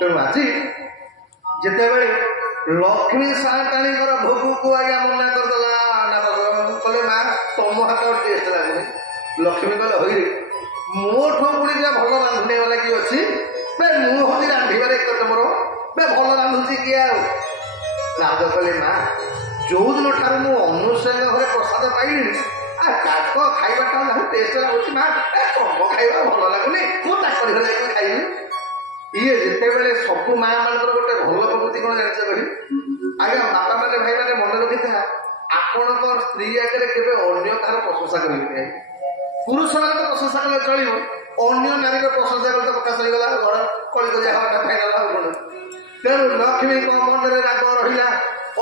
तेणु आज जितेबले लक्ष्मी साताणीकर भोग को आज्ञा मना करदेला कहले माँ तुम हाथ टेस्ट लगुनि लक्ष्मी कहले हई मोठो पुणी जा भल रांधुने वाला किए अच्छी मुझे रांधार एक मोर भल रांधुची किए राज कहले माँ जो दिन ठार मु अनुसया घरे प्रसाद पाइली खाइबाटा टेस्ट लगुच माँ तुम खाइबा भल लगुनि मुझे घरे खाइबी ये जितेबले सबू माँ मान गोटे भल प्रवृत्ति कौन जान कही आज्ञा बापा मैंने भाई मैंने मन रखी था आपण स्त्री आगे केवे अन्य तार प्रशंसा करेंगे पुरुष मान तो प्रशंसा कले चलो अन्य नारी प्रशंसा कले तो प्रकाश होगा घर कली कजिया हवा फाइनाल कौन तेणु लक्ष्मी मन में राग रहा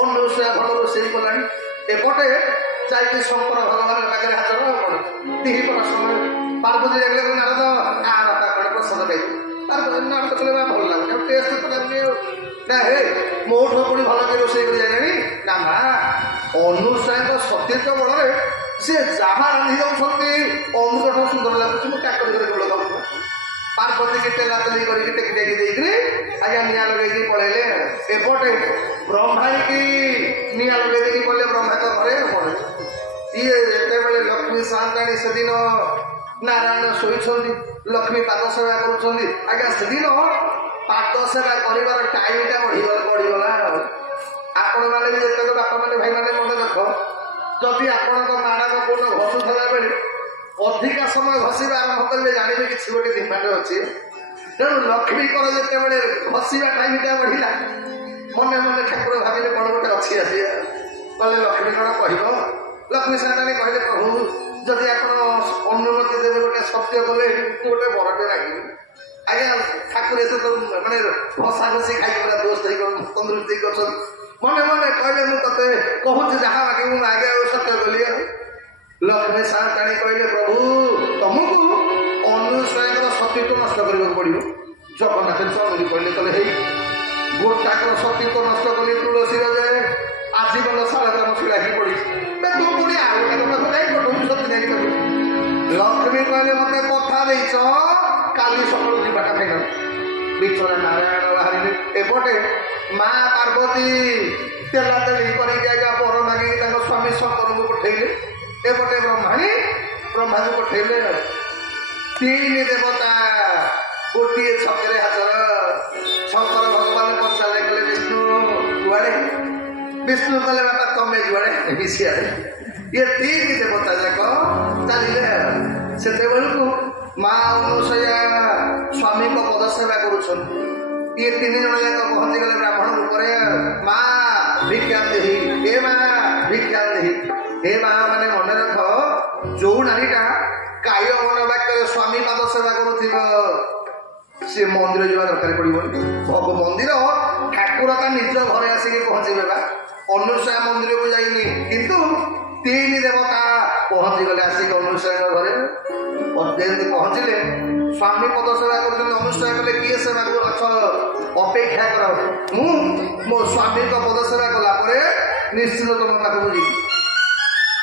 अनुसया भल रोषे कला एपटे जाकि शंकर भगवान पाखे हाजर कौन दिपर समय पार्वती जगह नारद आ बापा कौन प्रसाद पाई नारद कले भल लगुनि टेस्ट तो लगुनि ना हे मोठो पुणी भल के रोषे कर जाए ना माँ अनुसया सत्यत्व बल सी जहाँ रांधि दौरान अमृत सुंदर लगुच मुझे गोल दौड़ पार्वती की टेला तेली करके टेकी टेकी देकर आज्ञा निआ लगे पलैले एपटे ब्रह्मा की निआ लगे देखिए पड़े ब्रह्मा तो घरे पड़े ये जितेबले लक्ष्मी साताणी से दिन नारायण शोई लक्ष्मी पाद सेवा करा से दिन पाद सेवा कर टाइमटा बढ़ीगला आपण मैंने भी जितक बापा मैंने भाई मैंने मन देख जदि आपण नारायण कोण घसुला बेले अधिका समय घसवा आरंभ कले जानवे कि गोटे डिमांड अच्छे तेणु लक्ष्मी जितेबले घसवा टाइमटा बढ़ला मन मन ठाकुर भाविले कौन गोटे अच्छी आसी कहले लक्ष्मी कौन कह लक्ष्मी साताणी कहले प्रभु जदि आप अनुमति देवे गोटे सत्य कले गोटे बरटे लगे आज्ञा ठाकुर से तो मैंने घसा घसी खाई पूरा दोस्त तंदुरुस्ती कर मने मने कहले मुझे कहूँ जहाँ बाकी मुझे आगे सत्य कली लक्ष्मी साताणी कहले प्रभु तुमको अनुसया सतीत्व नष्ट करने पड़ो जगन्नाथ स्वामी कहले कहले हे गोटाकर सतीत्व नष्ट कली तुलसी जाए आजीवन सारा मसला ही पड़ी तू पुणी लक्ष्मी कहले मत कथा देच काली सकाल जीवाटा फाइनाल विचरा नारायण बाहर एपटे माँ पार्वती तेला तेली कर बर मागे स्वामी शंकर को पठेले एपटे ब्रह्माणी ब्रह्मा को पठेले तीन देवता गोटे छकरे हाजर शंकर भगवान पचारे कले विष्णु जुआड़े विष्णु कले बापा तमें जुआड़े मिसियाड़े ये तीन देवता जाक चलिए से माँ अनुसया स्वामी को पद सेवा करुन ये तीन जन जाक पहुंची गले ब्राह्मण रूप माँ भिक्षा देही हे माँ भिक्षा देही हे माँ मैंने मन रख जो नारीटा काय मन वाक्य स्वामी पद सेवा कर सी मंदिर जावा दरकार पड़ो मंदिर ठाकुर ता निज घरे आसिक पहुंचे बा अनुसया मंदिर को जाइनी किंतु तीन देवता पहुंची गले आसिक अनुसया घरे पहुंचले स्वामी पद सेवा कर अनुसया कले किए सेवा कर अपेक्षा कर मो स्वामी को पद सेवा कलापर निश्चित तुम पाखक जी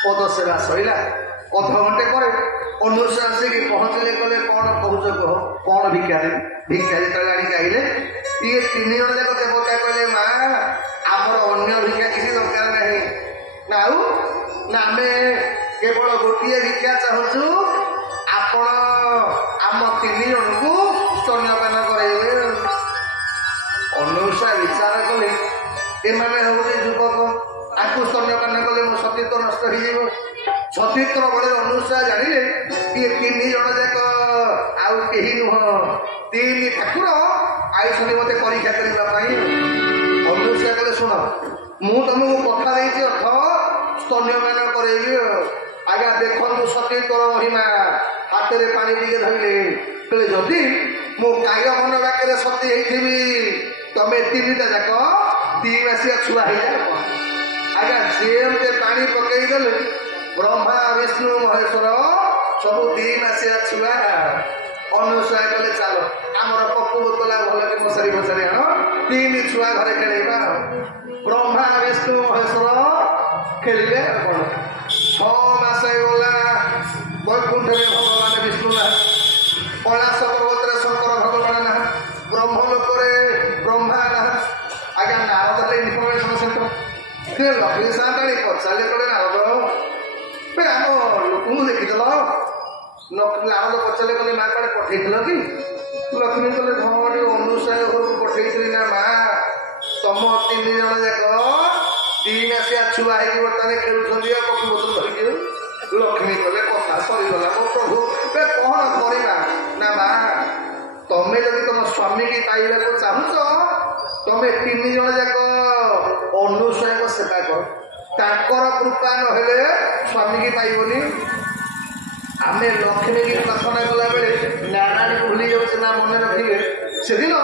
पद सेवा सैला अध घंटे पर अनुसया आसिक पहुंचले कले कौन कहूच कह कौन भिक्षा देवी भिक्षा जो आइले ये तीन जन जाक देवता कहले माँ आमर अन्य भिक्षा किसी दरकार नहीं ना आम केवल गोटे भिक्षा चाहूँ आपण आम तीन जन को स्तन्यपान कराइबे अनुसया विचार कले एमाने होते युवक आपको स्तन्यपान कले मो सतीत्व नष्ट हो सतीत्व बड़े अनुसया जानिले ये तीन जन जाक आउ केही नुह तीन ठाकुर आयुषी मत परीक्षा करने अनुसया कले शुण मु तुमको कथा देती अर्थ स्तन्यपान करेबी आज्ञा देखु सतीत्वर महिमा हाथ में पानी टे धरले कहले जदि मो काय मन वाक्य सती होती तमें तीन टा जाक दी मासिया छुआ हो जाए आज्ञा जेमते पानी पकईदेले ब्रह्मा विष्णु महेश्वर सब दी मासिया छुआ अनुसया कले चल आमर पप्पू बोतला भल कि मशारी फसारी आण तीन छुआ घरे खेलवा ब्रह्मा विष्णु महेश्वर खेलिले कौन 6 मास गला वैकुंठ भगवान विष्णु ना कैलाश पर्वत शंकर भगवान ना ब्रह्मलोक ଲକ୍ଷ୍ମୀ ସାନ୍ତାଣୀ ପଚାରିଲେ କହିଲେ ନାରଦ ଆମ ଲୋକଙ୍କୁ ଦେଖିଦେଲ। ନାରଦ ପଚାରିଲେ କହିଲେ ମା କୁଆଡ଼େ ପଠେଇଥିଲ କି? ଲକ୍ଷ୍ମୀ କହିଲେ ହଁ ଟିକେ ଅନୁସାୟ ଘରକୁ ପଠେଇଥିଲି ନା ମା। ତମ 3 ଜଣ ଯାକ 2 ମାସିଆ ଛୁଆ ହେଇକି ବର୍ତ୍ତମାନ ଖେଳୁଛନ୍ତି ଆଉ ପକ୍ଷୀ ବୋତଲ ଧରିକି। ଲକ୍ଷ୍ମୀ କହିଲେ କଥା ସରିଗଲା ମୋ ପ୍ରଭୁ କଣ କରିବା ନା ମା ତମେ ଯଦି ତମ ସ୍ୱାମୀକି ପାଇବାକୁ ଚାହୁଁଛ ତମେ 3 ଜଣ ଯାକ ଅନୁସୂୟାଙ୍କ ସେବା କର। ତାଙ୍କର କୃପା ନହେଲେ ସ୍ୱାମୀକି ପାଇବନି। ଆମେ ଲକ୍ଷ୍ମୀକି ପ୍ରାର୍ଥନା କଲାବେଳେ ନାରାୟଣକୁ ଭୁଲି ଯାଉଛେ ନା ମନେ ରଖିବେ। ସେଦିନ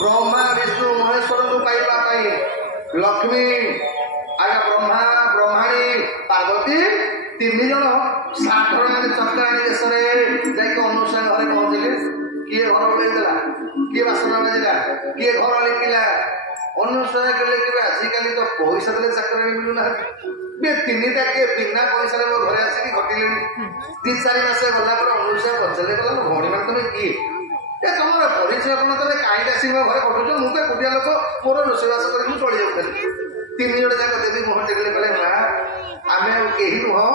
ବ୍ରହ୍ମା ବିଷ୍ଣୁ ମହେଶ୍ୱରଙ୍କୁ ପାଇବା ପାଇଁ ଲକ୍ଷ୍ମୀ ବ୍ରହ୍ମାଣୀ ପାର୍ବତୀ 3 ଜଣ ସାଧାରଣ ଚକ୍ରାଣୀ ଦେଶରେ ଯାଇକି ଅନୁସୂୟା ଘରେ ପହଞ୍ଚିଲେ। କିଏ ଘର ଓଳେଇଦେଲା, କିଏ ବାସନ ମାଜିଲା, କିଏ ଘର ଲିପିଲା। ଅନୁସୂୟା କହିଲେ କେବେ ଆଜିକାଲି ତ ପଇସା ଦେଲେ ଚାକରାଣୀ ମିଳୁନାହାନ୍ତି। 3ଟା କିଏ ବିନା ପଇସାରେ ମୋ ଘରେ ଆସିକି ଘଟିଲେଣି। 3-4 ମାସ ଗଲା ପରେ ଅନୁସୂୟା ପଚାରିଲେ କହିଲା ଭଉଣୀ ମାନେ ତମେ କିଏ? ତମର ପରିଚୟ କଣ? ତମେ କାହିଁକି ଆସି ମୋ ଘରେ ଘଟୁଛ? ମୁଁ ତ ଏକୁଟିଆ ଲୋକ, ମୋର ରୋଷେଇବାସ କରିକି ମୁଁ ଚଳି ଯାଉଥିଲି। 3 ଜଣ ଯାକ ଦେବୀ ମୁହଁ ଟେକିଲେ କହିଲେ ମା ଆମେ ଆଉ କେହି ନୁହଁ।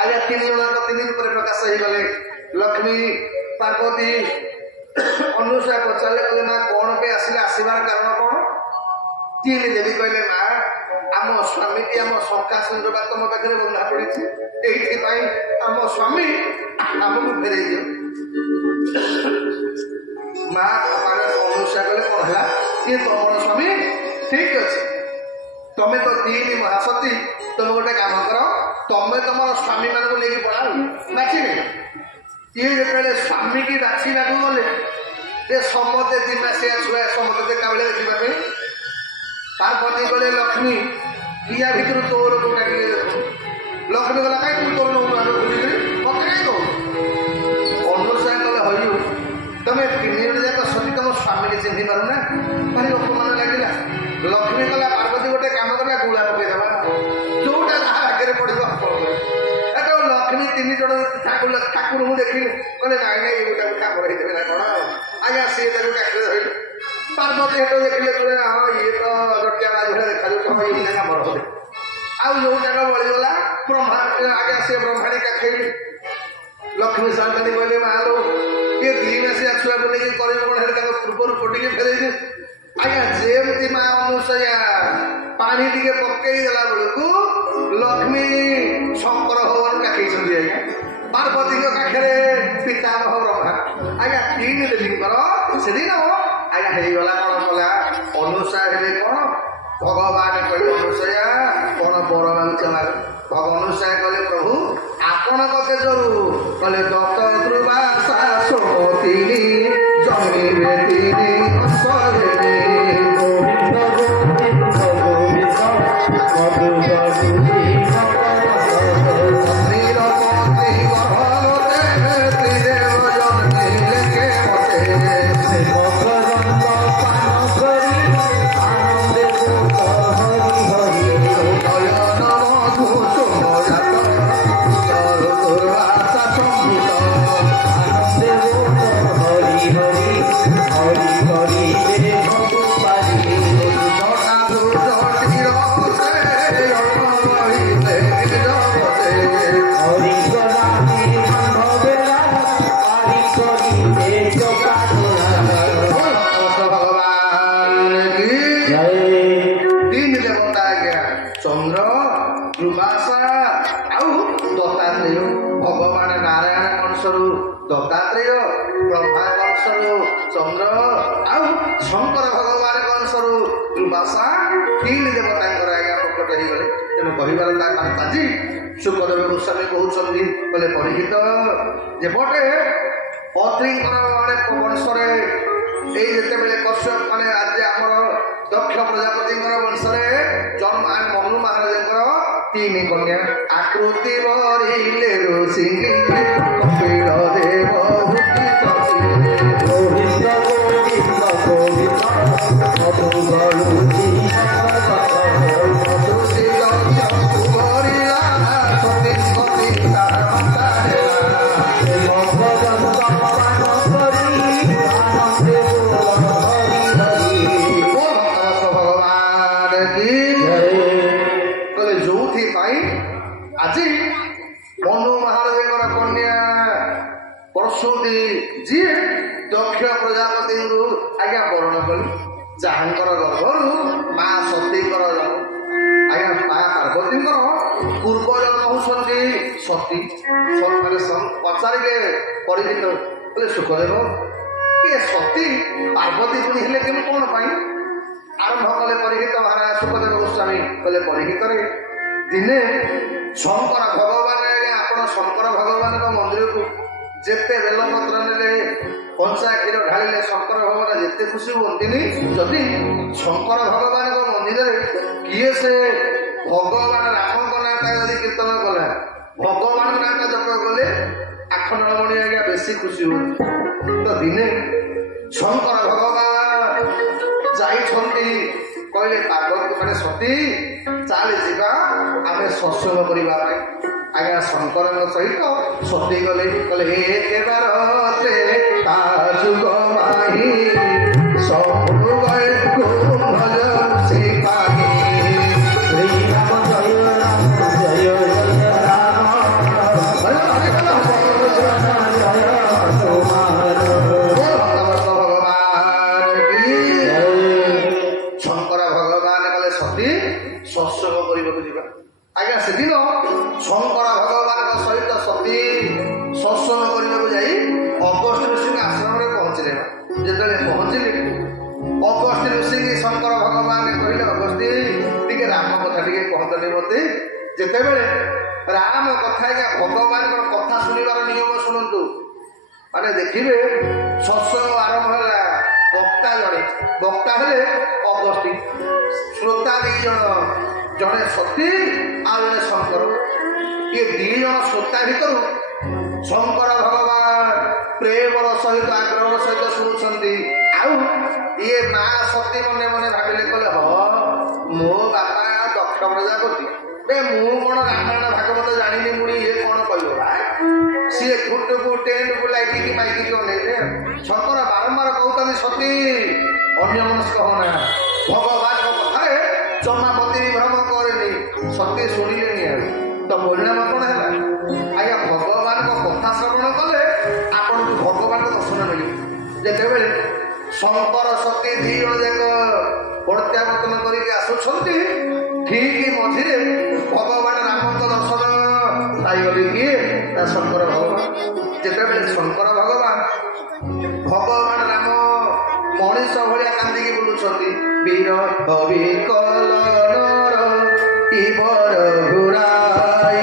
ଆଜ୍ଞା 3 ଜଣଙ୍କ 3 ରୂପରେ ପ୍ରକାଶ ହେଇଗଲେ। ଲକ୍ଷ୍ମୀ ପାର୍ବତୀ ଅନୁସୂୟା ପଚାରିଲେ କହିଲେ ମା କଣ ପାଇଁ ଆସିଲେ? ଆସିବାର କାରଣ କଣ? 3 ଦେବୀ କହିଲେ ମା ଆମ ସ୍ୱାମୀଟି ଆମ ଶଙ୍କାସୁର ବା ତମ ପାଖରେ ବନ୍ଧା ପଡ଼ିଛି। ଏଇଥିପାଇଁ ଆମ ସ୍ୱାମୀ ଆମକୁ ଫେରେଇ ଦିଅ। ମା ଅନୁସୂୟା କହିଲେ କଣ ହେଲା? ଇଏ ତମର ସ୍ୱାମୀ? ଠିକ ଅଛି, ତମେ ତ 3 ମହାସତୀ। ତମେ ଗୋଟେ କାମ କର, ତମେ ତମର ସ୍ୱାମୀ ମାନଙ୍କୁ ନେଇକି ପଳାଅ ବାଛିଲେ। ଇଏ ଯେତେବେଳେ ସ୍ୱାମୀକି ବାଛିବାକୁ ଗଲେ ସମସ୍ତେ 3 ମାସିଆ ଛୁଆ ସମସ୍ତେ ଦେଖା ବେଳେ ଦେଖିବା ପାଇଁ। ପାର୍ବତୀ କହିଲେ ଲକ୍ଷ୍ମୀ ୟା ଭିତରୁ ତୋର କୋଉଟା ଟିକେ ଦେଖୁ। ଲକ୍ଷ୍ମୀ କହିଲା କାଇଁ ତୁ ତୋର ନଉନୁ ଆମେ ବୁଝିକିରି ମତେ କାଇଁ କହୁ? ଅନୁସୂୟା କହିଲେ ହଇଉ ତମେ 3 ଜଣ ଯାକ ସତୀ ତମ ସ୍ୱାମୀକି ଚିହ୍ନି ପାରୁନା, ଭାରି ଅପମାନ ଲାଗିଲା। ଲକ୍ଷ୍ମୀ କହିଲା ପାର୍ବତୀ ଗୋଟେ କାମ କରିବା ଗୁଳା ପକେଇଦବା, ଯୋଉଟା ଯାହା ଆଗରେ ପଡିବ ଆପଣ ଏଟା। ଲକ୍ଷ୍ମୀ 3 ଜଣ ଠାକୁରଙ୍କୁ ଦେଖିଲେ କହିଲେ ନାଇଁ ନାଇଁ ଏଇଟା ଗୋଟେ ଆମର ହେଇଥିବେ ନା କଣ? ଆଜ୍ଞା ସିଏ ତାକୁ କାଟିରେ ଧରିଲେ। ପାର୍ବତୀ ହେଠୁ ଦେଖିଲେ କହିଲେ ହଁ ଇଏ ତ ରଟିଆ ବାଜି ଭଳିଆ ଦେଖାଯାଉଛି, ହଁ ଏଇ ଜାଗା ଆମର ବୋଧେ। ଆଉ ଯୋଉ ଜାଗା ବଳିଗଲା ବ୍ରହ୍ମା ଆଜ୍ଞା ସିଏ ବ୍ରହ୍ମାଣୀ କାଖେଇଲେ। ଲକ୍ଷ୍ମୀ ସାନ୍ତାଣୀ କହିଲେ ମା ଲୋ ଇଏ 2 ମାସିଆ ଛୁଆକୁ ନେଇକି କରିବ କଣ? ହେଲେ ତାଙ୍କ ପୂର୍ବରୁ ଫୋଟିକି ଫେରେଇଲେ। ଆଜ୍ଞା ଯେମିତି ମା ଅନୁସୂୟା ପାଣି ଟିକେ ପକେଇ ଦେଲା ବେଳକୁ ଲକ୍ଷ୍ମୀ ଶଙ୍କର ଭଗବାନ କାଖେଇଛନ୍ତି। ଆଜ୍ଞା ପାର୍ବତୀଙ୍କ ପାଖରେ ପିତାମହ ବ୍ରହ୍ମା। ଆଜ୍ଞା 3 ଦେବୀଙ୍କର ସେଦିନ ଆଜ୍ଞା ହେଇଗଲା କଣ କଲା? ଅନୁସୂୟା ହେଲେ କଣ ଭଗବାନ କହିଲେ ଅନୁସୂୟା କଣ ବର ମାଗୁଛ? ଅନୁସୂୟା କହିଲେ ପ୍ରଭୁ ଆପଣଙ୍କ ତେଜରୁ କହିଲେ ଦତ୍ତ ଧ୍ରୁବାସା ସୋମତିନି ଜମିରେ 3 ଅସରେ ଦତ୍ତାତ୍ରେୟ ବ୍ରହ୍ମା କଂସରୁ ଚନ୍ଦ୍ର ଆଉ ଶଙ୍କର ଭଗବାନ କଂସରୁ ଦୁର୍ବାସା 3 ଦେବତାଙ୍କର ଆଜ୍ଞା ପ୍ରକଟ ହେଇଗଲେ। ତେଣୁ କହିବାର ତା ଆଜି ସୁଖଦେବ ଗୋସ୍ୱାମୀ କହୁଛନ୍ତି କହିଲେ ପରୀକ୍ଷିତ ଯେପଟେ ଅତ୍ରିଙ୍କର ବଂଶରେ ଏଇ ଯେତେବେଳେ କଶ୍ୟପ ଆଜି ଆମର ଦକ୍ଷ ପ୍ରଜାପତିଙ୍କର ବଂଶରେ ଜନ୍ମ ମନୁ ମହାରାଜଙ୍କର 3 କନ୍ୟା ଆକୃତି ବରିଲେ ଋଷିଙ୍ଗି କପିଳ ଦେବ ବରଣ କଲି ଯାହାଙ୍କର ଗର୍ଭରୁ ମା ସତୀଙ୍କର ଜନ୍ମ। ଆଜ୍ଞା ମା ପାର୍ବତୀଙ୍କର ପୂର୍ବ ଜନ୍ମ ହଉଛନ୍ତି ସତୀ। ପଚାରିଲେ ପରିଚିତ କହିଲେ ସୁଖଦେବ ଏ ସତୀ ପାର୍ବତୀ ପୁଣି ହେଲେ କେମିତି କଣ ପାଇଁ? ଆରମ୍ଭ କଲେ ପରୀକ୍ଷିତ ମହାରାଜ ସୁଖଦେବ ଗୋସ୍ୱାମୀ କହିଲେ ପରୀକ୍ଷିତରେ ଦିନେ ଶଙ୍କର ଭଗବାନ ଆଜ୍ଞା ଆପଣ ଶଙ୍କର ଭଗବାନଙ୍କ ମନ୍ଦିରକୁ ଯେତେ ବେଲପତ୍ର ନେଲେ କଞ୍ଚା କ୍ଷୀର ଢାଳିଲେ ଶଙ୍କର ଭଗବାନ ଯେତେ ଖୁସି ହୁଅନ୍ତିନି ଯଦି ଶଙ୍କର ଭଗବାନଙ୍କ ମନ୍ଦିରରେ କିଏ ସେ ଭଗବାନ ରାମଙ୍କ ନାଁଟା ଯଦି କୀର୍ତ୍ତନ କଲା ଭଗବାନ ନାଁଟା ଜପ କଲେ ଆଖଣ୍ଡଳମଣି ଆଜ୍ଞା ବେଶୀ ଖୁସି ହୁଅନ୍ତି। ତ ଦିନେ ଶଙ୍କର ଭଗବାନ ଯାଇଛନ୍ତି କହିଲେ ପାର୍ବତୀ ମାନେ ସତୀ ଚାଲେ ଯିବା ଆମେ ସତ୍ସଙ୍ଗ କରିବା ପାଇଁ। ଆଜ୍ଞା ଶଙ୍କରଙ୍କ ସହିତ ସତୀ ଗଲେ କହିଲେ ଏକେବାରତେ କାଜୁଗ ମାହି ସବୁ ଗଏକୁ ଭଜ ସିପାହି ଶ୍ରୀରାମ ଜୟ ରାମ ଜୟ ଜୟ ରାମ ଶଙ୍କର ଭଗବାନ କଲେ ସତୀ ସତ୍ସଙ୍ଗ କରିବାକୁ ଯିବା। ଆଜ୍ଞା ସେଦିନ ଶଙ୍କର ଭଗବାନଙ୍କ ସହିତ ସତୀ ସତ୍ସଙ୍ଗ କରିବାକୁ ଯାଇ ଅଗସ୍ତ୍ୟ ଋଷିଙ୍କ ଆଶ୍ରମରେ ପହଞ୍ଚିଲେ। ଯେତେବେଳେ ପହଞ୍ଚିଲେ ଅଗସ୍ତ୍ୟ ଋଷିକି ଶଙ୍କର ଭଗବାନ କହିଲେ ଅଗସ୍ତ୍ୟ ଟିକେ ରାମ କଥା ଟିକେ କହନ୍ତନି ମତେ। ଯେତେବେଳେ ରାମ କଥା ଆଜ୍ଞା ଭଗବାନଙ୍କର କଥା ଶୁଣିବାର ନିୟମ ଶୁଣନ୍ତୁ ମାନେ ଦେଖିବେ ସତ୍ସଙ୍ଗ ଆରମ୍ଭ ହେଲା ବକ୍ତା ଜଣେ ବକ୍ତା ହେଲେ ଅଗସ୍ତ୍ୟ ଶ୍ରୋତା ଦି ଜଣ ଜଣେ ସତୀ ଆଉ ଜଣେ ଶଙ୍କର। ଏ ଦି ଜଣ ଶ୍ରୋତା ଭିତରୁ ଶଙ୍କର ଭଗବାନ ପ୍ରେମର ସହିତ ଆଗ୍ରହର ସହିତ ଶୁଣୁଛନ୍ତି ଆଉ ଇଏ ମା ସତୀ ମନେ ମନେ ଭାବିଲେ କହିଲେ ହଁ ମୋ ବାପା ଦକ୍ଷ ପ୍ରଜାପତି ବେ ମୁଁ କଣ ରାମାୟଣ ଭାଗବତ ଜାଣିନି ପୁଣି ଇଏ କଣ କହିବ ବା ସିଏ ଖୁଟକୁ ଟେଣ୍ଟକୁ ଲାଇଟିକି ମାଇକିକି ଅନେଇଲେ। ଶଙ୍କର ବାରମ୍ବାର କହୁଛନ୍ତି ସତୀ ଅନ୍ୟମନସ୍କ ହନା ଭଗବାନଙ୍କ କଥାରେ ଜମାପତି ଭ୍ରମ କରେନି। ସତୀ ଶୁଣିଲେନି ଆଉ ତ ପରିଣାମ କଣ ହେଲା ଆଜ୍ଞା ଭଗବାନଙ୍କ କଥା ଶ୍ରବଣ କଲେ ଆପଣଙ୍କୁ ଭଗବାନଙ୍କ ଦର୍ଶନ ମିଳିବ। ଯେତେବେଳେ ଶଙ୍କର ସତୀ ଦି ଜଣ ଯାକ ପ୍ରତ୍ୟାବର୍ତ୍ତନ କରିକି ଆସୁଛନ୍ତି ଠିକ ମଝିରେ ଭଗବାନ ରାମଙ୍କ ଦର୍ଶନ ପାଇଗଲେ କିଏ ତା ଶଙ୍କର ଭଗବାନ। ଯେତେବେଳେ ଶଙ୍କର ଭଗବାନ ରାମ ମଣିଷ ଭଳିଆ କାନ୍ଦିକି ବୁଲୁଛନ୍ତି ବୀର ବିକଲ ଇବର ହୁରାଇ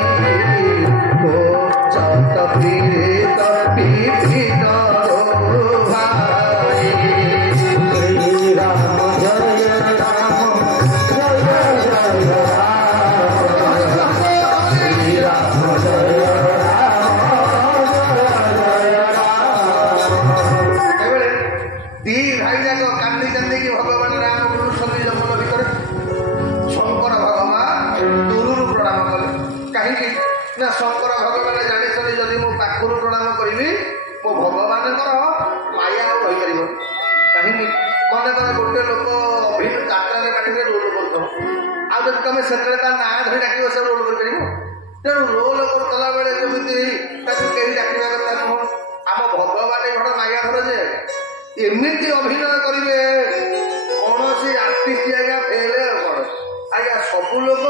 ଚତ ପୀଡ଼ିତ ବିପୀନ ଭାଇ ରାମ ଜୟ ରାମ ଜୟ ଜୟ ରାମ ଜୟ ଦି ଭାଇ ଯାକ କାନ୍ଦି କାନ୍ଦିକି ଭଗବାନ ରାମ ବୁଲୁଛନ୍ତି ଜଙ୍ଗଲ ଭିତରେ। ଶଙ୍କର ଭଗବାନ ଦୂରରୁ ପ୍ରଣାମ କଲେ କାହିଁକି ନା ଶଙ୍କର ଭଗବାନ ଜାଣିଛନ୍ତି ଯଦି ମୁଁ ପାଖରୁ ପ୍ରଣାମ କରିବି ମୋ ଭଗବାନଙ୍କର ମାୟା ଆଉ ରହିପାରିବନି। କାହିଁକି ମନେକର ଗୋଟେ ଲୋକ ଯାତ୍ରାରେ ପାଟିରେ ରୋଲ କରୁଥିବ ଆଉ ଯଦି ତମେ ସେତେବେଳେ ତା ନାଁ ଧରି ଡାକିବ ସେ ରୋଲ କରିପାରିବ? ତେଣୁ ରୋଲ କରୁଥିଲା ବେଳେ ଯେମିତି ତାକୁ କେହି ଡାକିବା କଥା ନୁହଁ। ଆମ ଭଗବାନ ଘର ମାୟା ଧର ଯେ ଏମିତି ଅଭିନୟ କରିବେ କୌଣସି ଆର୍ଟିଷ୍ଟ ଆଜ୍ଞା ଫେଲ କଣ ଆଜ୍ଞା ସବୁ ଲୋକ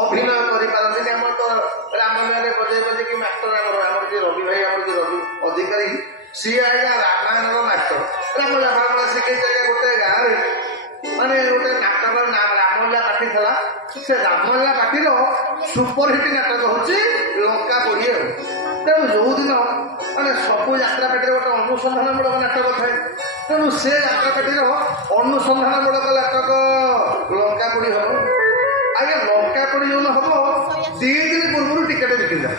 ଅଭିନୟ କରିପାରନ୍ତିନି। ଆମର ତ ରାମାୟଣରେ ବଜେଇ ବଜେଇକି ମାଷ୍ଟର ଆମର ଯିଏ ରବି ଭାଇ ଆମର ଯିଏ ରବି ଅଧିକାରୀ ସିଏ ଆଜ୍ଞା ରାମାୟଣର ମାଷ୍ଟର। ରାମଲୀଳା ଶିଖେଇଛି ଆଜ୍ଞା ଗୋଟେ ଗାଁରେ ମାନେ ଗୋଟେ ନାଟକ ନାଁ ରାମଲୀଳା ପାର୍ଟି ଥିଲା। ସେ ରାମଲୀଳା ପାର୍ଟିର ସୁପରହିଟ୍ ନାଟକ ହଉଛି ଲଙ୍କା ପୋଡ଼ି। ତେଣୁ ଯୋଉଦିନ ମାନେ ସବୁ ଯାତ୍ରା ପାର୍ଟିରେ ଗୋଟେ ଅନୁସନ୍ଧାନ ମୂଳକ ନାଟକ ଥାଏ ତେଣୁ ସେ ଯାତ୍ରା ପାର୍ଟିର ଅନୁସନ୍ଧାନ ମୂଳକ ନାଟକ ଲଙ୍କା ପୋଡ଼ି ହବ। ଆଜ୍ଞା ଲଙ୍କା ପୋଡ଼ି ଯୋଉ ହବ 2 ଦିନ ପୂର୍ବରୁ ଟିକେଟ ବିକିଯାଏ।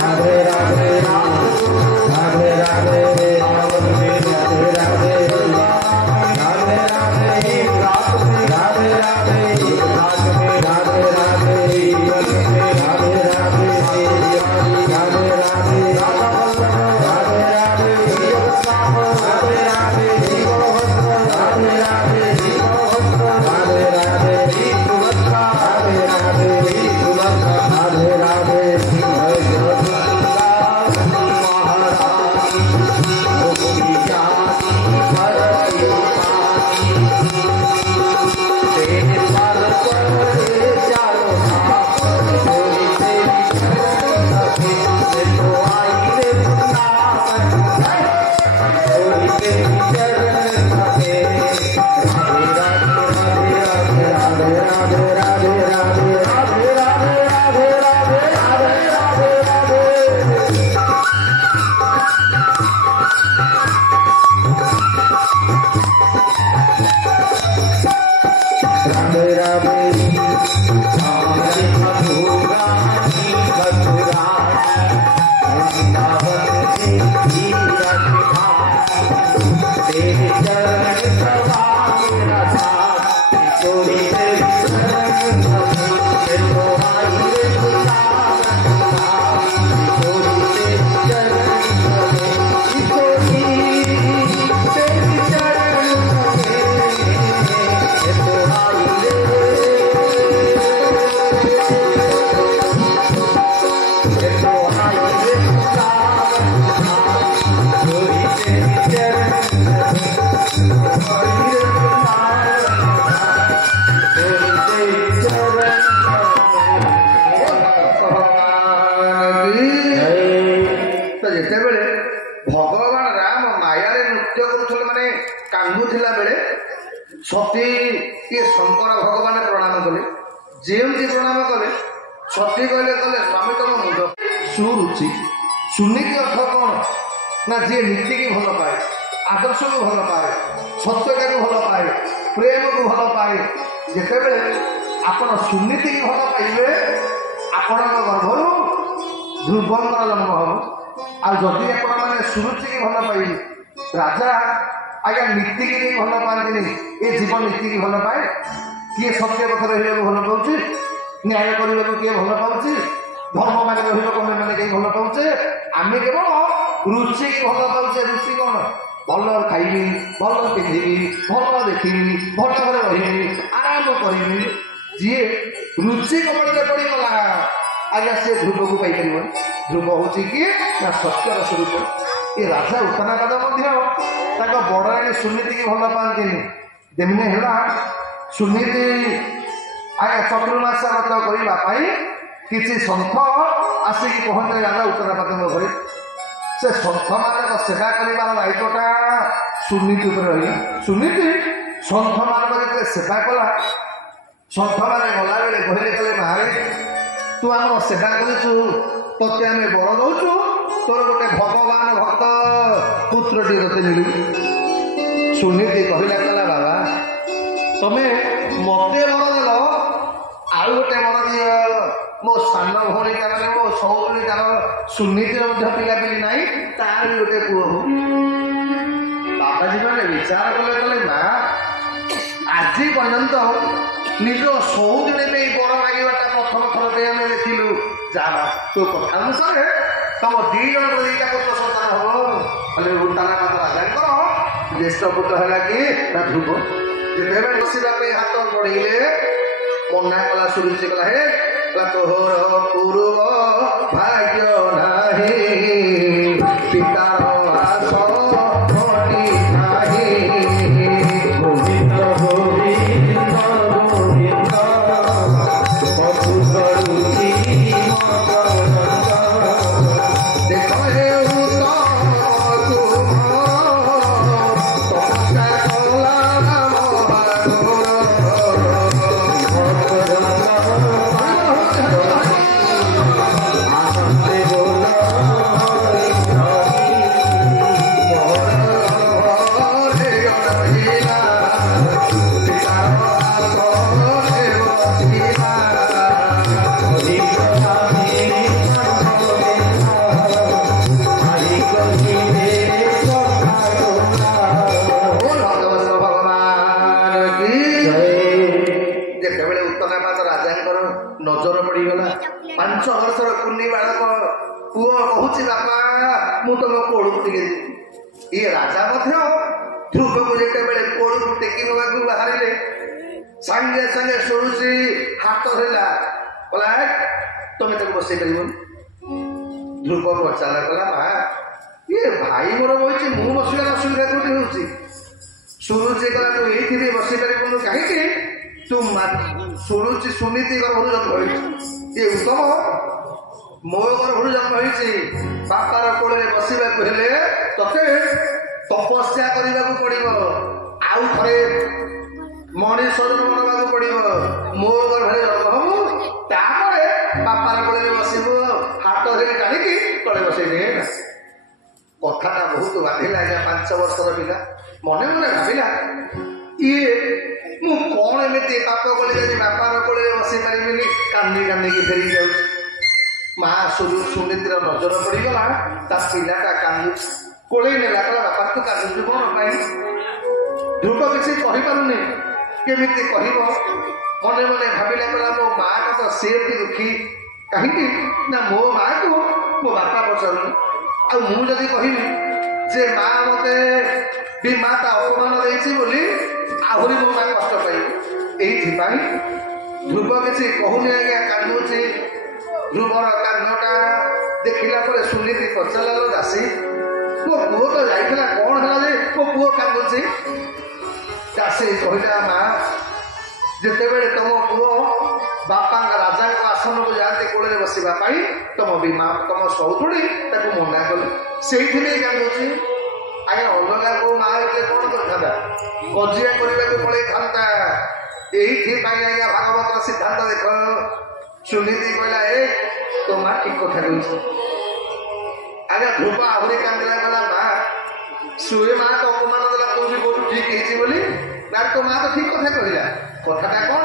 Radhe Radhe सती ये शंकर भगवान प्रणाम कले जेमती प्रणाम कले सती कहले कहले स्वामी तुम मुंड सुरुचि सुनीति अर्थ कौन ना जी नीति की भल पाए आदर्श को भल पाए सत्यता को भल पाए प्रेम को भल पाए जिते आपण सुनीति की भल पाइबे आपण गर्भर ध्रुवंकर जन्म हम आदि आपण मैंने सुरुचि की भल पाइबे राजा आज्ञा नीति की नहीं भल पाती ये जीवन नीति की भल पाए किए सत्य पथ रहा भल पाऊँ न्याय करने को किए भल पाऊँ धर्म मार्ग रहा मैंने कहीं भल पाऊे आम केवल रुचि की भल पाऊे रुचि कौन भल खाइबी भल पिंधि भल देखी भल घर रही आराम करी जी रुचि कपड़े पड़गला आज्ञा सी ध्रुव को पाइपर ध्रुव हूँ कि सत्यर स्वरूप ये राजा उत्तनागद बड़राणी सुनीति की भल पाती दिने है सुनीति आज्ञा चतुर्मास व्रत करने किसी सन्थ आसिक कहते राजा उत्तनागद घरे से सन्थ मान सेवा कर दायित्वटा सुनीति रही सुनीति सन्थ मान सेवा कला सन्थ मैंने गला बेले कहले कहले बाहर तू आम सेवा कर आम बर दौचु तोर गोटे भगवान भक्त पुत्रटी ते मिलू सुनीति कहला कहला बाबा तमे मते बर देल आउ गोटे बर दियो मो सान भौणी तार मो सौतुणी तार सुनीतिर पिलापिली नाई तार भी गोटे पुओ हो बाबाजी मैंने विचार कले कहले ना आज पर्यंत निज सौतुणी बर मागवाटा प्रथम थर पे आम देखिलु जा तो कथा अनुसार तुम दी जन दीटा पुत्र सन्तान हम उत्तनागद राजा ज्येष्ठ पुत्र है कि ध्रुव जिते बसवा हाथ बढ़े मना कला सुरुचि कला हे तोहर पूर्व भाग्य नाही पितार आस घटी नाही गोविंद गोविंद गोविंद पशु करुची देख हे नजर पड़गला 5 वर्षर कुनी बालक पुओ कहूँ बापा मु तुम कोड़ को ये राजा ध्रुव को जिते बड़े कोड़ को टेकी नवा बाहर सांगे सांगे शुरुची हाथ धरला बोला तुम तक बसई कर ध्रुव पचारा कला माँ ये भाई मोर बही मु बसवार असुविधा कौटी हूँ शुरुची कला तू ये बसई पार कहीं तू शुणुची सुनीति गर्भर जन्म ये उत्तम मो गर्भर जन्म होती बापार कोल बसवा हेले ते तपस्या करने को पड़ो आउ थे मनीष जन्म नवा पड़ो मो गर्भर जन्म हूँ बापार कोल बसबू हाथ धरी टाणी तले बसई कथाटा बहुत बाधिला 5 वर्षर पिला मन मन भाविला ये मु कौन ଏମିତି ପାପ କଲି ଯଦି ବାପାର କୋଳରେ ବସି ପାରିବିନି କାନ୍ଦି କାନ୍ଦିକି ଫେରି ଯାଉଛି। ମା ସୁନୀତିର ନଜର ପଡ଼ିଗଲା ତା ପିଲାଟା କାନ୍ଦୁଛି। କୋଳେଇ ନେଲା କହିଲା ବାପା ତୁ କାନ୍ଦୁଛୁ କଣ ପାଇଁ? ଧ୍ରୁବ କିଛି କହିପାରୁନି କେମିତି କହିବ ମନେ ମନେ ଭାବିଲା କହିଲା ମୋ ମାଆଟା ତ ସେମିତି ଦୁଃଖୀ କାହିଁକି ନା ମୋ ମାଆକୁ ମୋ ବାପା ପଚାରୁନି ଆଉ ମୁଁ ଯଦି କହିବି ଯେ ମା ମତେ ବି ମା ତା ଅପମାନ ଦେଇଛି ବୋଲି ଆହୁରି ମୋ ମା କଷ୍ଟ ପାଇବ। ଏଇଥିପାଇଁ ଧ୍ରୁବ କିଛି କହୁନି ଆଜ୍ଞା କାନ୍ଦୁଛି। ଧ୍ରୁବର କାନ୍ଦଟା ଦେଖିଲା ପରେ ସୁନୀତି ପଚାରିଲା ଦାସୀ ମୋ ପୁଅ ତ ଯାଇଥିଲା କଣ ହେଲା ଯେ ମୋ ପୁଅ କାନ୍ଦୁଛି? ଦାସୀ କହିଲା ମା ଯେତେବେଳେ ତମ ପୁଅ ବାପାଙ୍କ ରାଜାଙ୍କ ଆସନକୁ ଯାଆନ୍ତି କୋଳରେ ବସିବା ପାଇଁ ତମ ତମ ସଉତୁଣୀ ତାକୁ ମନା କଲେ ସେଇଥିପାଇଁ କାନ୍ଦୁଛି। ଆଜ୍ଞା ଅଲଗା କୋଉ ମା ହେଇଥିଲେ କଣ କରିଥାନ୍ତା? କଜିଆ କରିବାକୁ ପଳେଇଥାନ୍ତା। ଏଇଥିପାଇଁ ଆଜ୍ଞା ଭାଗବତର ସିଦ୍ଧାନ୍ତ ଦେଖ। ସୁନୀତି କହିଲା ଏ ତୋ ମା ଠିକ କଥା କହୁଛି। ଆଜ୍ଞା ଧ୍ରୁବ ଆହୁରି କାନ୍ଦିଲା କହିଲା ମା ସୁଏ ମା ତ ଅପମାନ ଦେଲା ତୁ ବି କହୁଛୁ ଠିକ ହେଇଛି ବୋଲି ନା ତୋ ମା ତ ଠିକ କଥା କହିଲା। କଥାଟା କଣ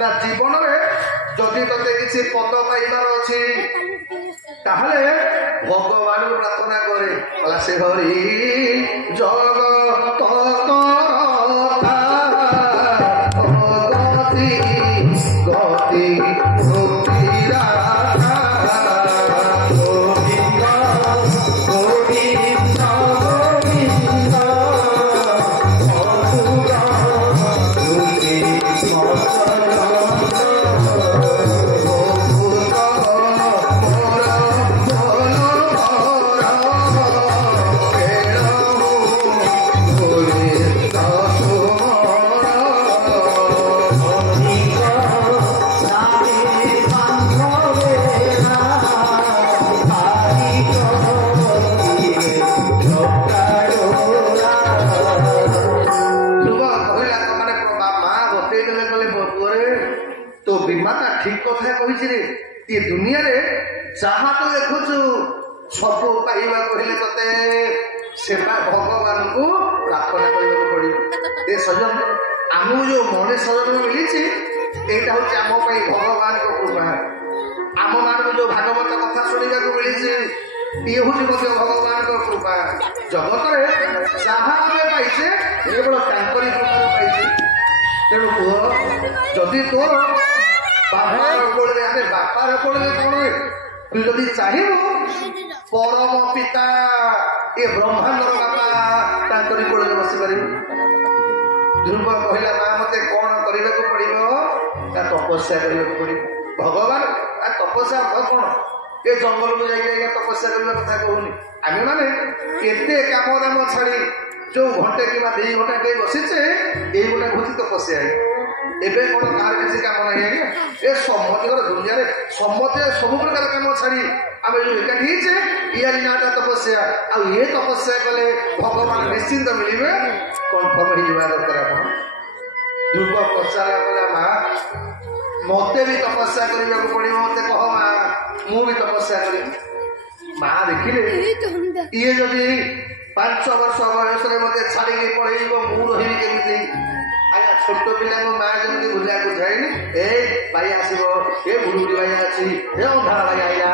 ନା ଜୀବନରେ ଯଦି ତତେ କିଛି ପଦ ପାଇବାର ଅଛି ତାହେଲେ ଭଗବାନଙ୍କୁ ପ୍ରାର୍ଥନା କରେ। କହିଲା ସେ ହରି ଜଗତ ଗତି ଏ ଦୁନିଆରେ ଯାହା ତୁ ଦେଖୁଛୁ ସବୁ ପାଇବା କହିଲେ ତତେ ସେବା ଭଗବାନଙ୍କୁ ପ୍ରାର୍ଥନା କରିବାକୁ ପଡିବ। ଏ ସଜନ ଆମକୁ ଯୋଉ ମଣିଷ ଜନ୍ମ ମିଳିଛି ଏଇଟା ହଉଛି ଆମ ପାଇଁ ଭଗବାନଙ୍କ କୃପା। ଆମ ମାନଙ୍କୁ ଯୋଉ ଭାଗବତ କଥା ଶୁଣିବାକୁ ମିଳିଛି ଇଏ ହଉଛି ମଧ୍ୟ ଭଗବାନଙ୍କ କୃପା। ଜଗତରେ ଯାହା ଆମେ ପାଇଛେ କେବଳ ତାଙ୍କରି କୃପାରୁ ପାଇଛେ। ତେଣୁ ପୁଅ ଯଦି ତୋର ବାପାର କୋଳରେ ଆମେ ବାପାର କୋଳରେ କଣ ତୁ ଯଦି ଚାହିଁବୁ ପରମ ପିତା ଏ ବ୍ରହ୍ମାଣ୍ଡର ବାପା ତାଙ୍କରି କୋଳରେ ବସିପାରିବୁ। ଧ୍ରୁବ କହିଲା ମା ମତେ କଣ କରିବାକୁ ପଡିବ? ତା ତପସ୍ୟା କରିବାକୁ ପଡିବ। ଭଗବାନ ତା ତପସ୍ୟା ଅର୍ଥ କଣ? ଏ ଜଙ୍ଗଲକୁ ଯାଇକି ଆଜ୍ଞା ତପସ୍ୟା କରିବା କଥା କହୁନି। ଆମେ ମାନେ କେତେ କାମ ଦାମ ଛାଡି ଯୋଉ ଘଣ୍ଟେ କିମ୍ବା 2 ଘଣ୍ଟା ଟିକେ ବସିଛେ ଏଇ ଗୋଟେ ହଉଛି ତପସ୍ୟା। ଏବେ କଣ କାହାର କିଛି କାମ ନାହିଁ ଆଜ୍ଞା। ଏ ସମସ୍ତଙ୍କର ଦୁନିଆରେ ସମସ୍ତେ ସବୁ ପ୍ରକାର କାମ ଛାଡି ଆମେ ଯୋଉ ଏକାଠି ହେଇଛେ ଇଆରି ନାଁଟା ତପସ୍ୟା। ଆଉ ଏ ତପସ୍ୟା କଲେ ଭଗବାନ ନିଶ୍ଚିନ୍ତ ମିଳିବେ କନଫର୍ମ ହେଇଯିବା ଦରକାର। ଆପଣ ଧ୍ରୁବ ପଚାରିଲା କହିଲା ମା ମତେ ବି ତପସ୍ୟା କରିବାକୁ ପଡିବ ମତେ କହ ମା ମୁଁ ବି ତପସ୍ୟା କରିବି। ମା ଦେଖିଲେ ଇଏ ଯଦି 5 ବର୍ଷ ବୟସରେ ମତେ ଛାଡିକି ପଳେଇବ ମୁଁ ରହିବି କେମିତି? ଆଜ୍ଞା ଛୋଟ ପିଲାଙ୍କ ମା ଯେମିତି ବୁଝାଏନି ଏ ଭାଇ ଆସିବ ଏ ବୁଢୁବୁଢୀ ଭାଇ ଅଛି ଏ ଅନ୍ଧାର ଭାଇ ଆଇଲା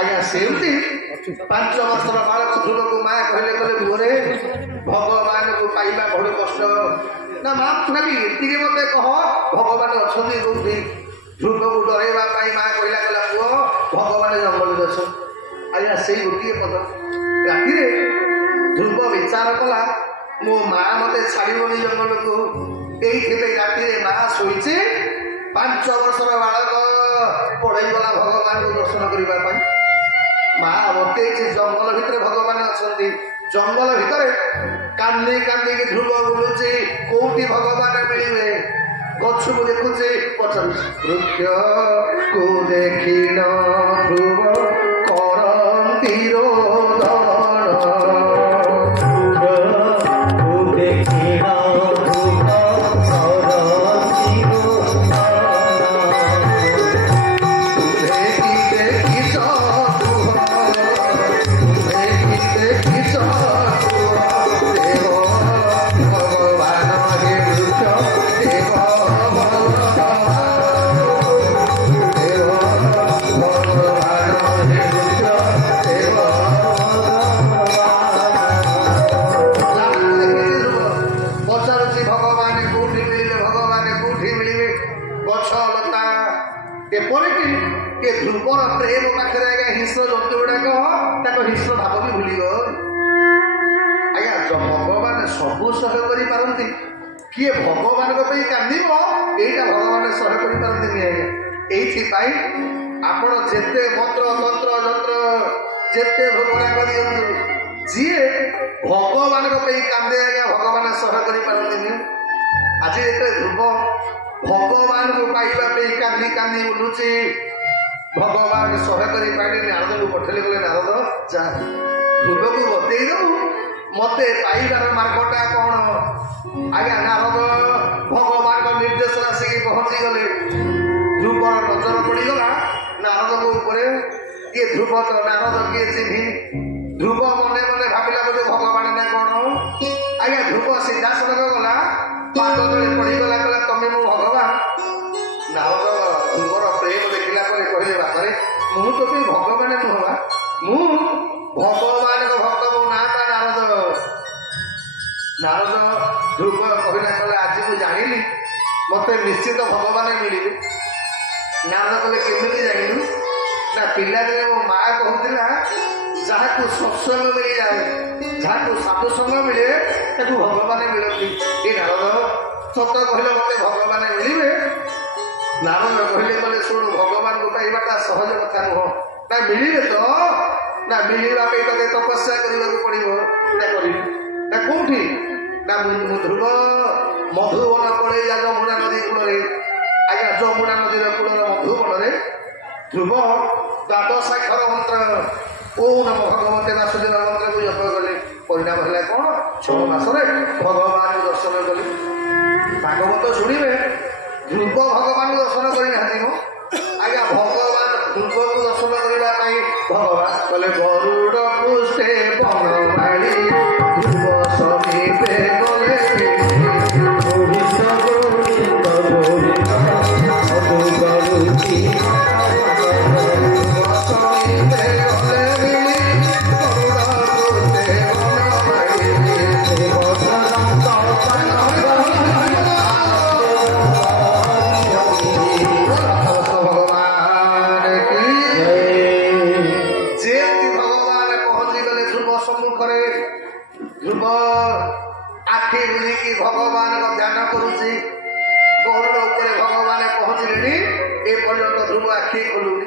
ଆଜ୍ଞା ସେମିତି 5 ବର୍ଷର ବାଳକ ଧ୍ରୁବକୁ ମା କହିଲେ ପୁଅରେ ଭଗବାନଙ୍କୁ ପାଇବା ବଡ କଷ୍ଟ ନା ମା ଖାଲି ଏତିକି ମତେ କହ ଭଗବାନ ଅଛନ୍ତି କୋଉଠି? ଧ୍ରୁବକୁ ଡରେଇବା ପାଇଁ ମା କହିଲା ପୁଅ ଭଗବାନ ଜଙ୍ଗଲରେ ଅଛ। ଆଜ୍ଞା ସେଇ ଗୋଟିଏ ପଦ। ରାତିରେ ଧ୍ରୁବ ବିଚାର କଲା ମୋ ମା ମତେ ଛାଡିବନି ଜଙ୍ଗଲକୁ। ଏଇଥିପାଇଁ ରାତିରେ ମା ଶୋଇଛି। 5 ବର୍ଷର ବାଳକ ପଳେଇଗଲା ଭଗବାନଙ୍କୁ ଦର୍ଶନ କରିବା ପାଇଁ। ମା ବତେଇଛି ଜଙ୍ଗଲ ଭିତରେ ଭଗବାନ ଅଛନ୍ତି। ଜଙ୍ଗଲ ଭିତରେ କାନ୍ଦି କାନ୍ଦିକି ଧ୍ରୁବ ବୁଲୁଛି କୋଉଠି ଭଗବାନ ମିଳିବେ? ଗଛକୁ ଦେଖୁଛି ପଚାରୁଛି ବୃକ୍ଷକୁ ଦେଖିନ ଧ୍ରୁବ କରନ୍ତି ରୋଦନ ଏପରିକି ଏ ଧ୍ରୁବର ପ୍ରେମ ପାଖରେ ଆଜ୍ଞା ହିଂସ୍ର ଜନ୍ତୁ ଗୁଡାକ ତାଙ୍କ ହିଂସ୍ର ଭାବ ବି ଭୁଲିଗଲେ। ଆଜ୍ଞା ଭଗବାନ ସବୁ ସହ୍ୟ କରିପାରନ୍ତି, କିଏ ଭଗବାନଙ୍କ ପାଇଁ କାନ୍ଦିବ ଏଇଟା ଭଗବାନ ସହ୍ୟ କରିପାରନ୍ତିନି ଆଜ୍ଞା। ଏଇଥିପାଇଁ ଆପଣ ଯେତେ ମନ୍ତ୍ର ତନ୍ତ୍ର ଯନ୍ତ୍ର ଯେତେ ଭୋଗରାଗ ଦିଅନ୍ତୁ, ଯିଏ ଭଗବାନଙ୍କ ପାଇଁ କାନ୍ଦେ ଆଜ୍ଞା ଭଗବାନ ସହ୍ୟ କରିପାରନ୍ତିନି। ଆଜି ଯେତେ ଧ୍ରୁବ ଭଗବାନଙ୍କୁ ପାଇବା ପାଇଁ କାନ୍ଦି କାନ୍ଦି ବୁଲୁଛି, ଭଗବାନ ସହ୍ୟ କରିପାରିଲେନି। ନାରଦଙ୍କୁ ପଠେଇଲେ, ଗଲେ ନାରଦ ଯା ଧ୍ରୁବକୁ ବତେଇ ଦବୁ ମତେ ପାଇବାର ମାର୍ଗଟା କଣ। ଆଜ୍ଞା ନାରଦ ଭଗବାନଙ୍କ ନିର୍ଦ୍ଦେଶ ଆସିକି ପହଞ୍ଚି ଗଲେ। ଧ୍ରୁବର ନଜର ପଡିଗଲା ନାରଦଙ୍କ ଉପରେ। କିଏ ଧ୍ରୁବ ତ ନାରଦ କିଏ ଚିହ୍ନି। ଧ୍ରୁବ ମନେ ମନେ ଭାବିଲା ବୋଧେ ଭଗବାନ ନା କଣ। ଆଜ୍ଞା ଧ୍ରୁବ ସିଧାସଳଖ ଗଲା, ପାଦ ତଳେ ପଡିଗଲା, କହିଲା ତମେ ମୋ ଭଗବାନ। ନାରଦ ଧ୍ରୁବର ପ୍ରେମ ଦେଖିଲା ପରେ କହିଲେ, ବାପାରେ ମୁଁ ତ ବି ଭଗବାନ ନୁହଁ, ମୁଁ ଭଗବାନଙ୍କ ଭକ୍ତ, ମୋ ନାଁଟା ନାରଦ। ନାରଦ ଧ୍ରୁବ କହିଲା, କହିଲା ଆଜି ମୁଁ ଜାଣିଲି ମତେ ନିଶ୍ଚିତ ଭଗବାନ ମିଳିବେ। ନାରଦ କହିଲେ କେମିତି ଜାଣିଲୁ? ନା ପିଲାଦିନେ ମୋ ମା କହୁଥିଲା ଯାହାକୁ ସତ୍ସଙ୍ଗ ମିଳିଯାଏ, ଯାହାକୁ ସାଧୁସଙ୍ଗ ମିଳେ ତାକୁ ଭଗବାନ ମିଳନ୍ତି। ଏ ନାରଦ ସତ କହିଲେ ମତେ ଭଗବାନ ମିଳିବେ? ନାରଦ କହିଲେ, କହିଲେ ଶୁଣୁ ଭଗବାନଙ୍କୁ ପାଇବାଟା ସହଜ କଥା ନୁହଁ। ନା ମିଳିବେ ତ? ନା ମିଳିବା ପାଇଁ ତତେ ତପସ୍ୟା କରିବାକୁ ପଡିବ। ନା କରିବି ନା କୋଉଠି? ନା ମୁଁ ଧ୍ରୁବ ମଧୁବନ ପଳେଇ ଯା ଯମୁନା ନଦୀ କୂଳରେ। ଆଜ୍ଞା ଯମୁନା ନଦୀର କୂଳର ମଧୁବନରେ ଧ୍ରୁବ ଦ୍ୱାଦଶାକ୍ଷର ମନ୍ତ୍ର ଓଁ ନମଃ ଭଗବତେ ବାସୁଦେବ ମନ୍ତ୍ରକୁ ଜପ କଲେ। ପରିଣାମ ହେଲା କଣ? 6 ମାସରେ ଭଗବାନଙ୍କୁ ଦର୍ଶନ କଲେ। ଭାଗବତ ଶୁଣିବେ, ଧ୍ରୁବ ଭଗବାନଙ୍କୁ ଦର୍ଶନ କରିନାହାନ୍ତି ମ। ଆଜ୍ଞା ଭଗବାନ ଧ୍ରୁବକୁ ଦର୍ଶନ କରିବା ପାଇଁ ଭଗବାନ କଲେ ଗରୁଡ଼ ପୃଷ୍ଠେ ବନମାଳୀ ଧ୍ରୁବ ସମୀପେ ଗଲେ। ଧ୍ରୁବ ଆଖି ବୁଲିକି ଭଗବାନଙ୍କ ଧ୍ୟାନ କରୁଛି। ଗରୁଡ଼ ଉପରେ ଭଗବାନ ପହଞ୍ଚିଲେଣି, ଏପର୍ଯ୍ୟନ୍ତ ଧ୍ରୁବ ଆଖି ଖୋଲୁନି।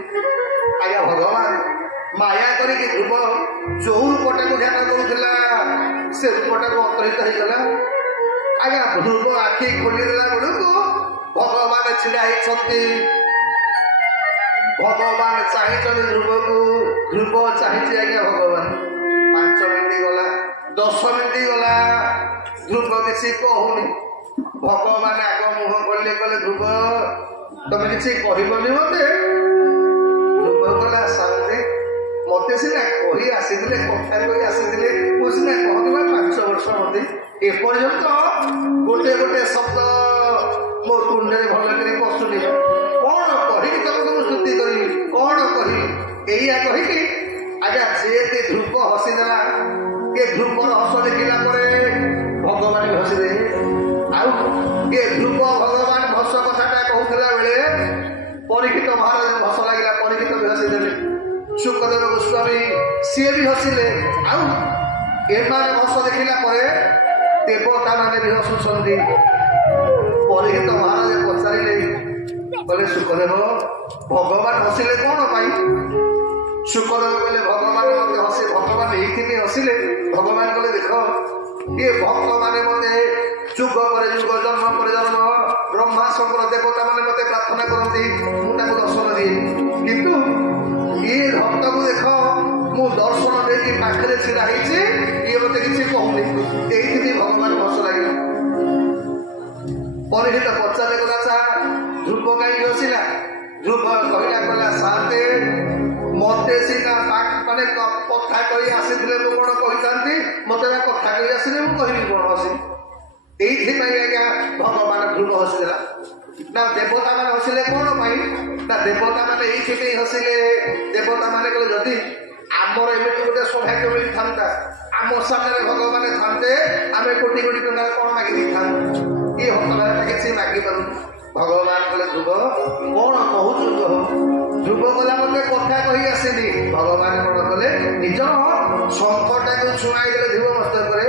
ଆଜ୍ଞା ଭଗବାନ ମାୟା କରିକି ଧ୍ରୁବ ଯୋଉ ରୂପଟାକୁ ଧ୍ୟାନ କରୁଥିଲା ସେ ରୂପଟାକୁ ଅନ୍ତରିତ ହେଇଗଲା। ଆଜ୍ଞା ଧ୍ରୁବ ଆଖି ଖୋଲିଦେଲା ବେଳକୁ ଭଗବାନ ଛିଡା ହେଇଛନ୍ତି। ଭଗବାନ ଚାହିଁଛନ୍ତି ଧ୍ରୁବକୁ, ଧ୍ରୁବ ଚାହିଁଛି ଆଜ୍ଞା ଭଗବାନ। 5 ମିନିଟ୍ ଗଲା, 10 ମିନିଟ୍ ଗଲା, ଧ୍ରୁବ କିଛି କହୁନି। ଭଗବାନ ଆଗ ମୁହଁ ଖୋଲିଲେ, କହିଲେ ଧ୍ରୁବ ତମେ କିଛି କହିବନି ମତେ? ଧ୍ରୁବ କହିଲା ଶାନ୍ତି ମତେ ସିନା କହି ଆସିଥିଲେ, କଥା କହି ଆସିଥିଲେ, ମୁଁ ସିନା କହୁଥିବା 5 ବର୍ଷ ମତେ ଏପର୍ଯ୍ୟନ୍ତ ଗୋଟେ ଗୋଟେ ଶବ୍ଦ ମୋ ତୁଣ୍ଡରେ ଭଲ କରି ପଶୁନି। କଣ କହିବି ତମକୁ ମୁଁ ସ୍ତୁତି କରିବି, କଣ କହିବି? ଏଇଆ କହିକି ଆଜ୍ଞା ଯେତେ ଧ୍ରୁବ ହସିଦେଲା। ଏ ଧ୍ରୁବର ହସ ଦେଖିଲା ପରେ ଭଗବାନ ବି ହସିଦେଲେ। ଆଉ ଏ ଧ୍ରୁବ ଭଗବାନ ହସ କଥାଟା କହୁଥିଲା ବେଳେ ପରୀକ୍ଷିତ ମହାରାଜଙ୍କୁ ହସ ଲାଗିଲା, ପରୀକ୍ଷିତ ବି ହସିଦେଲେ। ଶୁକଦେବ ଗୋସ୍ୱାମୀ ସିଏ ବି ହସିଲେ। ଆଉ ଏମାନେ ହସ ଦେଖିଲା ପରେ ଦେବତା ମାନେ ବି ହସୁଛନ୍ତି। ପରୀକ୍ଷିତ ମହାରାଜ ପଚାରିଲେ, କହିଲେ ଶୁକଦେବ ଭଗବାନ ହସିଲେ କଣ ପାଇଁ? ଶୁକଦେବ କହିଲେ ଭଗବାନ ମତେ ହସେ, ଭଗବାନ ଏଇଥିପାଇଁ ହସିଲେ। ଭଗବାନ କହିଲେ ଦେଖ ଇଏ ଭକ୍ତ ମାନେ ମତେ ଯୁଗ ପରେ ଯୁଗ, ଜନ୍ମ ପରେ ଜନ୍ମ, ବ୍ରହ୍ମା ଶଙ୍କର ଦେବତା ମାନେ ମତେ ପ୍ରାର୍ଥନା କରନ୍ତି, ମୁଁ ତାଙ୍କୁ ଦର୍ଶନ ଦିଏ। କିନ୍ତୁ ଇଏ ଭକ୍ତକୁ ଦେଖ ମୁଁ ଦର୍ଶନ ଦେଇକି ପାଖରେ ଛିଡା ହେଇଛି, ଇଏ ମତେ କିଛି କହୁନି। ଏଇଥିପାଇଁ ଭଗବାନ ହସ ଲାଗିଲା। ପରୀକ୍ଷିତ ପଚାରେ ଗଲା ଚା ଧ୍ରୁବ କାହିଁକି ହସିଲା? ଧ୍ରୁବ କହିଲା, କହିଲା ସାତେ ମତେ ସିନା ମାନେ କଥା କହି ଆସିଥିଲେ ମୁଁ କଣ କହିଥାନ୍ତି, ମତେ ନା କଥା କହି ଆସିଲେ ମୁଁ କହିବି କଣ ହସି। এইଥିପାଇଁ ଆଜ୍ଞା ଭଗବାନ ଧ୍ରୁବ ହସିଦେଲା। ନା ଦେବତା ମାନେ ହସିଲେ କଣ ପାଇଁ? ନା ଦେବତା ମାନେ ଏଇଥିପାଇଁ ହସିଲେ। ଦେବତା ମାନେ କହିଲେ ଯଦି ଆମର ଏମିତି ଗୋଟେ ସୌଭାଗ୍ୟ ମିଳିଥାନ୍ତା, ଆମ ସାମ୍ନାରେ ଭଗବାନ ଥାନ୍ତେ, ଆମେ କୋଟି କୋଟି ଟଙ୍କା କଣ ମାଗି ଦେଇଥାନ୍ତୁ। ଇଏ ହତଭାଗା କିଛି ମାଗି ପାରୁନି। ଭଗବାନ କହିଲେ ଧ୍ରୁବ କଣ କହୁଛୁ କହ। ଧ୍ରୁବ କହିଲା ମତେ କଥା କହି ଆସିନି। ଭଗବାନ କଣ କଲେ ନିଜର ଶଙ୍ଖଟାକୁ ଛୁଆଇ ଦେଲେ ଧ୍ରୁବ ମସ୍ତକରେ।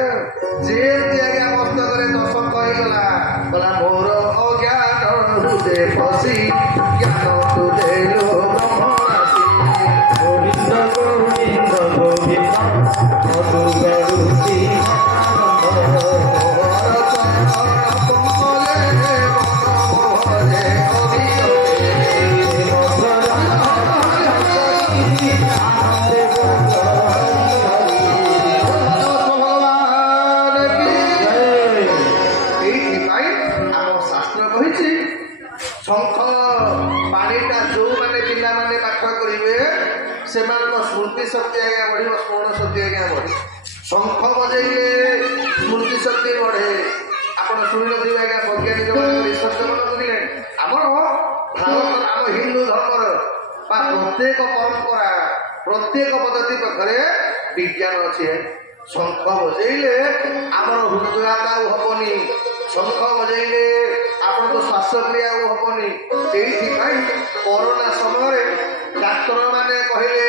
ଯେମିତି ଆଜ୍ଞା ମସ୍ତକରେ ତ ଶଙ୍ଖ ହେଇଗଲା। କହିଲା ମୋର ଅଜ୍ଞାନ ହୃଦେ ପଶି ଜ୍ଞାନ ତୁ ଦେଲୁ ବ୍ରହ୍ମରାଶି। ଗୋବିନ୍ଦ ଗୋବିନ୍ଦ ଗୋବିନ୍ଦ ମଧୁ ଗରୁତି ଶଙ୍ଖ ପାଣିଟା ଯୋଉମାନେ ପିଲାମାନେ ପାଠ କରିବେ ସେମାନଙ୍କ ସ୍ମୃତି ଶକ୍ତି ଆଜ୍ଞା ବଢିବ, ସ୍ମରଣ ଶକ୍ତି ଆଜ୍ଞା ବଢେ। ଶଙ୍ଖ ବଜେଇଲେ ସ୍ମୃତି ଶକ୍ତି ବଢେ। ଆପଣ ଶୁଣିନଥିବେ ଆଜ୍ଞା ବୈଜ୍ଞାନିକ ମାନଙ୍କ ରିସର୍ଚ୍ଚ କଣ କରିଲେ ଆମର ଭାରତ ଆମ ହିନ୍ଦୁ ଧର୍ମର ବା ପ୍ରତ୍ୟେକ ପରମ୍ପରା ପ୍ରତ୍ୟେକ ପଦ୍ଧତି ପାଖରେ ବିଜ୍ଞାନ ଅଛି। ଶଙ୍ଖ ବଜେଇଲେ ଆମର ହୃଦଘାତ ଆଉ ହବନି। ଶଙ୍ଖ ବଜେଇଲେ ଆପଣଙ୍କ ଶ୍ୱାସକ୍ରିୟା ଆଉ ହବନି। ଏଇଥିପାଇଁ କରୋନା ସମୟରେ ଡାକ୍ତରମାନେ କହିଲେ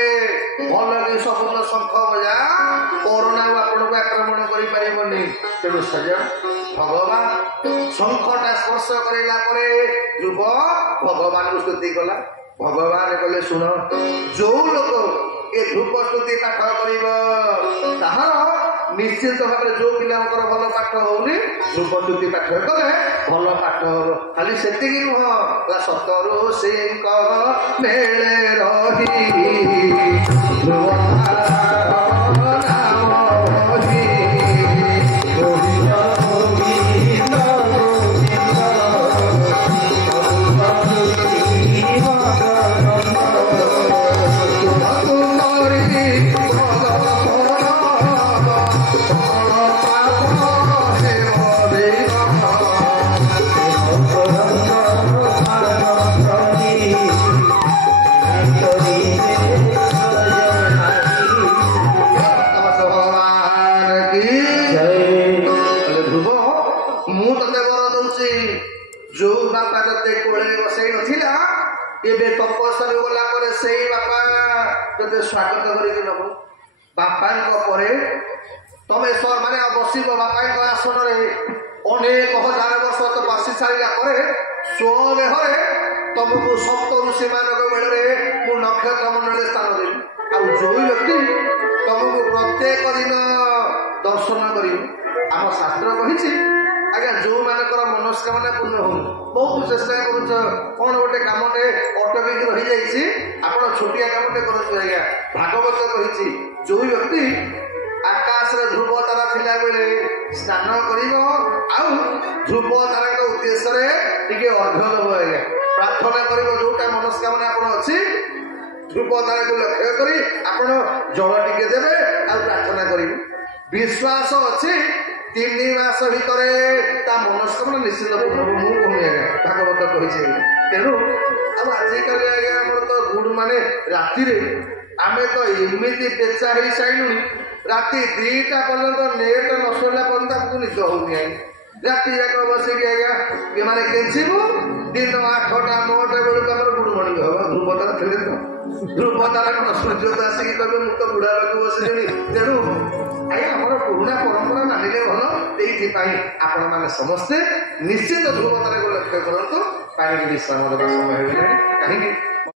ଭଲ କି ସବୁଦିନ ଶଙ୍ଖ ବଜା, କରୋନା ଆପଣଙ୍କୁ ଆକ୍ରମଣ କରିପାରିବନି। ତେଣୁ ସଜା ଭଗବାନ ଶଙ୍ଖଟା ସ୍ପର୍ଶ କରିଲା ପରେ ଧ୍ରୁବ ଭଗବାନଙ୍କୁ ସ୍ତୁତି କଲା। ଭଗବାନ କହିଲେ ଶୁଣ, ଯୋଉ ଲୋକ ଏ ଧ୍ରୁବ ସ୍ତୁତି ପାଠ କରିବ ତାହାର ନିଶ୍ଚିତ ଭାବରେ ଯୋଉ ପିଲାଙ୍କର ଭଲ ପାଠ ହଉନି ଧ୍ରୁବ ସ୍ତୁତି ପାଠ କଲେ ଭଲ ପାଠ ହବ। ଖାଲି ସେତିକି ନୁହଁ, ସତରୁ ସିଂହ ମେଳେ ରହି ଧ୍ରୁବ ଏବେ ତପସ୍ୟାରୁ ଗଲା ପରେ ସେଇ ବାପା ତତେ ସ୍ୱାଗତ କରିକି ନବ। ବାପାଙ୍କ ପରେ ତମେ ମାନେ ବସିବ ବାପାଙ୍କ ଆସନରେ। ଅନେକ ହଜାର ବର୍ଷ ତ ବସି ସାରିଲା ପରେ ସ୍ୱଦେହରେ ତମକୁ ସପ୍ତ ଋଷି ମାନଙ୍କ ବେଳରେ ମୁଁ ନକ୍ଷତ୍ର ମଣ୍ଡଳରେ ସ୍ଥାନ ଦେବି। ଆଉ ଯୋଉ ବ୍ୟକ୍ତି ତମକୁ ପ୍ରତ୍ୟେକ ଦିନ ଦର୍ଶନ କରିବ, ଆମ ଶାସ୍ତ୍ର କହିଛି ଆଜ୍ଞା ଯୋଉମାନଙ୍କର ମନସ୍କାମନା ପୂର୍ଣ୍ଣ ହଉନି, ବହୁତ ଚେଷ୍ଟା କରୁଛ କଣ ଗୋଟେ କାମଟେ ଅଟକିକି ରହିଯାଇଛି, ଆପଣ ଛୋଟିଆ କାମଟେ କରନ୍ତୁ ଆଜ୍ଞା। ଭାଗବତ କହିଛି ଯୋଉ ବ୍ୟକ୍ତି ଆକାଶରେ ଧ୍ରୁବ ତାରା ଥିଲା ବେଳେ ସ୍ନାନ କରିବ ଆଉ ଧ୍ରୁବ ତାରାଙ୍କ ଉଦ୍ଦେଶ୍ୟରେ ଟିକେ ଅର୍ଘ୍ୟ ଦେବ ଆଜ୍ଞା, ପ୍ରାର୍ଥନା କରିବ ଯୋଉଟା ମନସ୍କାମନା ଆପଣ ଅଛି ଧ୍ରୁବ ତାରାକୁ ଲକ୍ଷ୍ୟ କରି ଆପଣ ଜଳ ଟିକେ ଦେବେ ଆଉ ପ୍ରାର୍ଥନା କରିବେ। ବିଶ୍ୱାସ ଅଛି 3 ମାସ ଭିତରେ ତା ମନସ୍କାମନା ନିଶ୍ଚିତ ପୂର୍ଣ୍ଣ ହବ। ମୁଁ କହୁନି ଆଜ୍ଞା, ଭାଗବତ କହିଛି। ତେଣୁ ଆଉ ଆଜିକାଲି ଆଜ୍ଞା ଆମର ତ ଗୁଡ ମାନେ ରାତିରେ ଆମେ ତ ଏମିତି ପେଚା ହେଇସାରିଲୁଣି, ରାତି 2ଟା ପର୍ଯ୍ୟନ୍ତ ନେଟ ନ ସରିଲା ପର୍ଯ୍ୟନ୍ତ ଆମକୁ ନିଦ ହଉନି ଆଜ୍ଞା। ରାତି ଯାକ ବସିକି ଆଜ୍ଞା ଏମାନେ କେଞ୍ଚିବୁ, ଦିନ 8ଟା 9ଟା ବେଳକୁ ଆମର ଗୁଡ ମର୍ଣ୍ଣିଂ ହବ। ଧ୍ରୁବ ତାରା ଥିଲେ ତ ଧ୍ରୁବ ତାରା କଣ ସୂର୍ଯ୍ୟ ତ ଆସିକି କହିବେ ମୁଁ ତ ବୁଢା ଲୋକ ବସିଲିଣି। ତେଣୁ ଆଜ୍ଞା ଆମର ପୁରୁଣା ପରମ୍ପରା ମାନିଲେ ଭଲ। ଏଇଥିପାଇଁ ଆପଣମାନେ ସମସ୍ତେ ନିଶ୍ଚିତ ଧ୍ରୁବ ତାରାକୁ ଲକ୍ଷ୍ୟ କରନ୍ତୁ। କାହିଁକି ବିଶ୍ରାମ ଦେବା ସମୟ ହେଇଗଲାଣି, କାହିଁକି